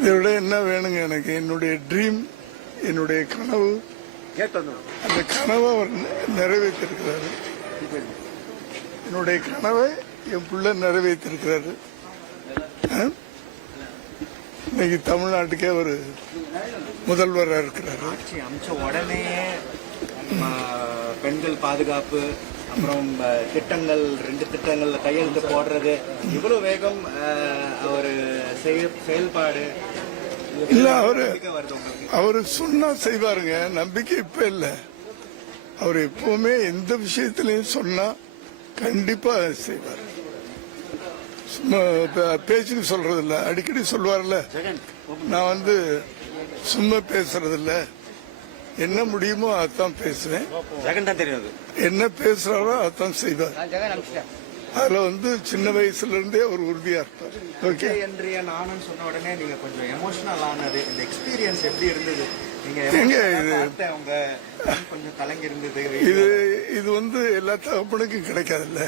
இதை விட என்ன வேணுங்க எனக்கு? என்னுடைய ட்ரீம், என்னுடைய கனவு, அந்த கனவை அவர் நிறைவேற்றிருக்கிறாரு. என்னுடைய கனவை என் பிள்ளை நிறைவேற்றிருக்கிறாரு. இன்னைக்கு தமிழ்நாட்டுக்கே அவர் முதல்வராக இருக்கிறாரு. அமைச்ச உடனே பெண்கள் பாதுகாப்பு, அப்புறம் திட்டங்கள், 2 திட்டங்கள்ல கையெழுத்து போடுறது, இவ்வளவு வேகம் ஒரு செயல்பாடு இல்ல. அவரு சொன்னா செய்வாருங்க, நம்பிக்கை இப்ப இல்ல. அவர் எப்பவுமே எந்த விஷயத்திலையும் சொன்னா கண்டிப்பா செய்வார். சும்மா பேச்சுக்கு சொல்றது இல்ல. அடிக்கடி சொல்லுவார்ல, நான் சும்மா பேசுறது இல்ல, என்ன முடியுமோ அதான் பேசுவேன், என்ன பேசுறாரோ அதான் செய்வார். அதுல சின்ன வயசுல இருந்தே ஒரு உறுதியா இருப்பார். ஓகே. நானும் சொன்ன உடனே நீங்க கொஞ்சம் எமோஷனல் ஆனது, இந்த எக்ஸ்பீரியன்ஸ் எப்படி இருந்தது? கொஞ்சம் கலங்கி இருந்தது. இது எல்லா தகப்பனுக்கும் கிடைக்காதுல்ல.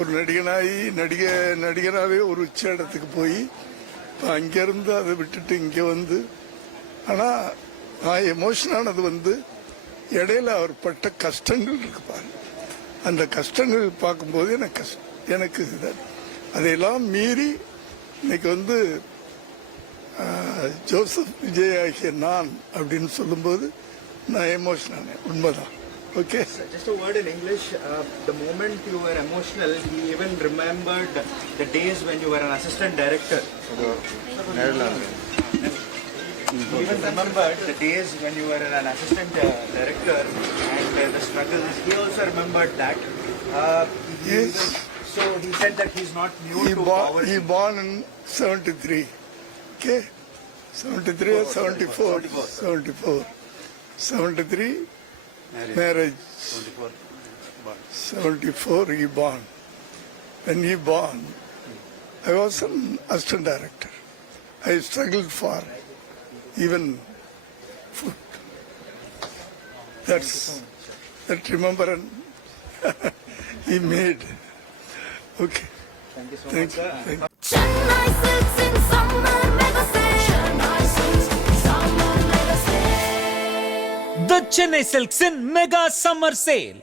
ஒரு நடிகராகவே ஒரு உச்ச இடத்துக்கு போய் அங்கிருந்து அதை விட்டுட்டு இங்க ஆனா நான் எமோஷனானது இடையில அவர் பட்ட கஷ்டங்கள் இருக்கு பாருங்க. அந்த கஷ்டங்கள் பார்க்கும்போது எனக்கு அதையெல்லாம் மீறி இன்னைக்கு ஜோசப் விஜய் ஆகிய நான் அப்படின்னு சொல்லும்போது நான் எமோஷன் ஆனேன். உண்மைதான். Okay. Just a word in English. The moment you were emotional, he even remembered the days when you were an assistant director. He even remembered the days when you were an assistant director and the struggles. He also remembered that. Yes. So he said that he's not new to power. He born in 73. Okay. 73 or 74? 74. 73. Marriage. 74 he born. When he born, I was an assistant director. I struggled for even food. That remembrance he made. Okay. Thank you so much, sir. Thank you. Chennai Silks in summer mega sale. Chennai Silks summer mega sale. The Chennai Silks in Mega Summer Sale.